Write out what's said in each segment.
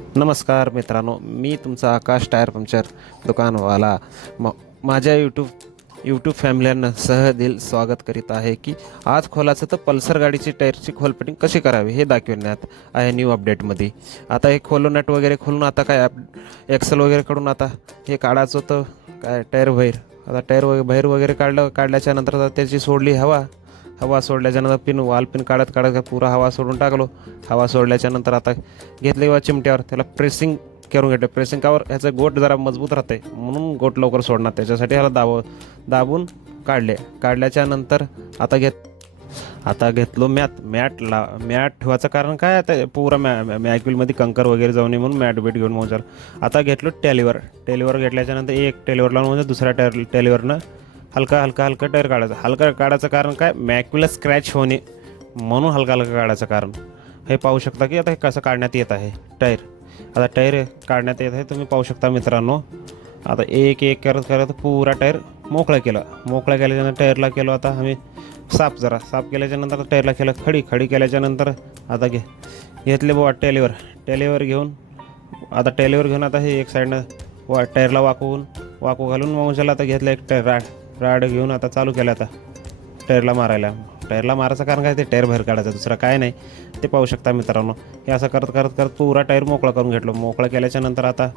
नमस्कार मित्रांनो, मी तुमचा आकाश टायर पंक्चर दुकानवाला माझ्या यूट्यूब फॅमिलींना सहदिल स्वागत करीत आहे की आज खोलाचं तर पल्सर गाडीची टायरची खोलपटिंग कशी करावी हे दाखवण्यात आहे न्यू अपडेटमध्ये. आता हे खोलून नट वगैरे खोलून आता काय एक्सेल वगैरे कडून आता हे काढायचं होतं काय टायर बाहेर. आता टायर बाहेर वगैरे काढल्याच्या नंतर आता त्याची सोडली हवा सोडल्याच्यानंतर वाल पिन काढत पुरा हवा सोडून टाकलो. हवा सोडल्याच्यानंतर आता घेतले किंवा चिमट्यावर त्याला प्रेसिंग करून घेतलं. प्रेसिंग कावर ह्याचं गोट जरा मजबूत राहते म्हणून गोट लवकर सोडणार, त्याच्यासाठी ह्याला दाबून काढल्याच्या नंतर आता घेतलो मॅट ठेवायचं कारण काय, आता पुरा मॅक्युलमध्ये कंकर वगैरे जाऊ नये म्हणून मॅट घेऊन मोजाल. आता घेतलो टेलिवर घेतल्याच्यानंतर एक टेलिवर लावून म्हणजे दुसऱ्या टेलिवरनं हलका टायर काढायचं कारण काय, मॅक्युला स्क्रॅच होणे म्हणून हलका काढायचं कारण. हे पाहू शकता की आता हे कसं काढण्यात येत आहे टायर. आता टायर काढण्यात येत आहे, तुम्ही पाहू शकता मित्रांनो. आता एक करत पुरा टायर मोकळा केल्याच्यानंतर टायरला केलो आता आम्ही साफ केल्याच्यानंतर टायरला केलं खडी केल्याच्यानंतर आता घेतले बुवा टेलिवर घेऊन आता हे एक साईडनं टायरला वाकू घालून मग त्याला आता घेतलं एक टायर राड घेऊन आता चालू केलं. आता टायरला मारायचं कारण काय, ते टायर बाहेर काढायचं, दुसरं काय नाही. ते पाहू शकता मित्रांनो. हे असं करत पुरा टायर मोकळा करून घेतलो. मोकळा केल्याच्यानंतर आता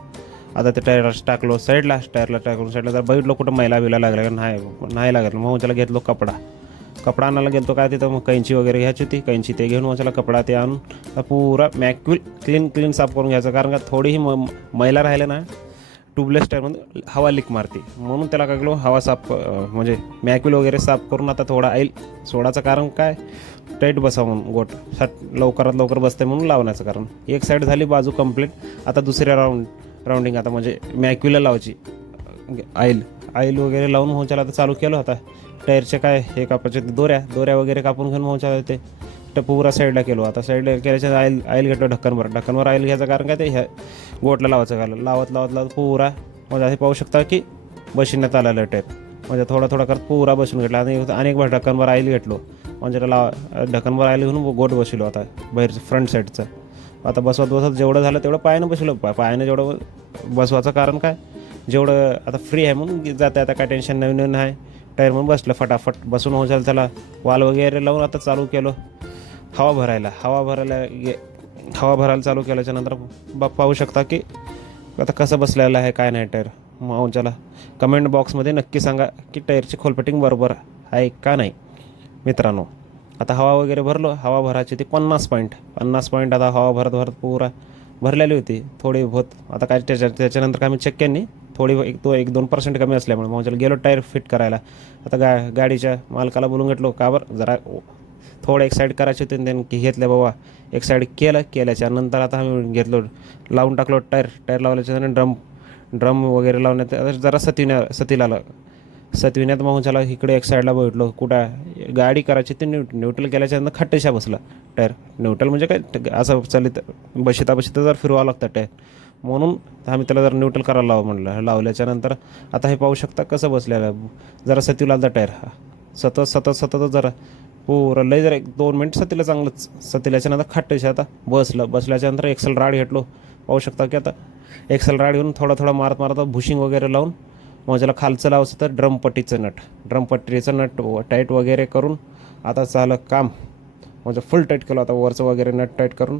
ते टायर टाकलो साईडला. साईडला जर बघितलो कुठं मैला लागला नाही लागत, मग त्याला घेतलो कपडा आणायला गेलो. काय तिथं मग कैंची वगैरे घ्यायची होती, कैंची ते घेऊन मग त्याला कपडा ते आणून पुरा मॅक्युल क्लीन साफ करून घ्यायचं. कारण का थोडीही मैला राहिले ना ट्यूबलेस टायरमध्ये हवा लीक मारते, म्हणून त्याला काय केलो हवा साफ म्हणजे मॅक्युल वगैरे साफ करून आता थोडा ऑइल सोडायचं कारण काय, टाईट बसा म्हणून गोट लवकरात लवकर बसते म्हणून लावण्याचं कारण. एक साईड झाली बाजू कंप्लीट. आता दुसऱ्या राऊंडिंग आता म्हणजे मॅक्युला लावायची ऑइल वगैरे लावून मोचायला आता चालू केलं होता. टायरचे काय हे कापायचे दोऱ्या वगैरे कापून घेऊन मोचायला ते पुरा साईडला केलो. आता साईडला केल्याच्या ऑइल घेतलं ढक्कनभर ऑइल घ्यायचं कारण काय, ते ह्या गोटला लावायचं लावत पुरा म्हणजे हे पाहू शकता की बसविण्यात आलेलं टायर म्हणजे थोडा करत पुरा बसून घेतला. आणि अनेक बार ढक्कनभर ऑइल घेतलो म्हणजे ढक्कनभर ऑइल घेऊन गोट बसवलो. आता बाहेर फ्रंट साईडचं आता बसवत जेवढं झालं तेवढं पायानं बसवलं. पायानं जेवढं बसवायचं कारण काय, जेवढं आता फ्री आहे म्हणून जाते. आता काय टेन्शन नवीन आहे, टायर म्हणून बसलं फटाफट बसून हो झालं. त्याला वाल वगैरे लावून आता चालू केलो हवा भरायला चालू केल्याच्यानंतर पाहू शकता की आता कसं बसलेलं आहे काय नाही टायर. मग त्याला कमेंट बॉक्समध्ये नक्की सांगा की टायरची खोलपटिंग बरोबर आहे का नाही मित्रांनो. आता हवा वगैरे भरलो. हवा भरायची ती 50 पॉईंट आता हवा भरत पुरा भरलेली होती थोडी बहुत. आता काय त्याच्यानंतर काय मी चेक केली, थोडी 1-2% कमी असल्यामुळे मग त्याला गेलो टायर फिट करायला. आता गाडीच्या मालकाला बोलून घेतलो, का बरं जरा थोडं एक साईड करायची होती. त्यांनी घेतलं बाबा एक साईड केल्याच्या नंतर आता आम्ही घेतलो लावून टाकलो टायर लावल्याच्या ड्रम वगैरे लावण्यात जरा सतविण्यात मग त्याला इकडे एक साईडला बघितलो कुठं गाडी करायची ते न्यूट्रल केल्याच्यानंतर खट्टेशा बसला टायर. न्यूट्रल म्हणजे काय, असं चालित बशिता जर फिरवावं लागतं टायर, म्हणून आम्ही त्याला जर न्यूट्रल करायला म्हणलं. लावल्याच्यानंतर आता हे पाहू शकता कसं बसलेलं, जरा सतीला आला टायर सतत जरा पुरं लय जरा 1-2 मिनिट सतील्याच्यानंतर खट्टेशा आता बसल्याच्यानंतर एक्सेल राड घेतलो. पाहू शकता की आता एक्सेल राड घेऊन थोडा मारत बुशिंग वगैरे लावून मग त्याला खालचं लावायचं तर ड्रमपट्टीचं नट टाईट वगैरे करून आता झालं काम. म्हणजे फुल टाईट केलं. आता वरचं वगैरे नट टाईट करून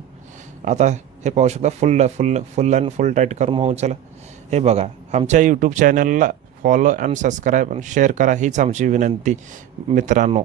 आता हे पाहू शकता फुल टाईट करून मग चला हे बघा. आमच्या यूट्यूब चॅनलला फॉलो आणि सबस्क्राईब आणि शेअर करा हीच आमची विनंती मित्रांनो.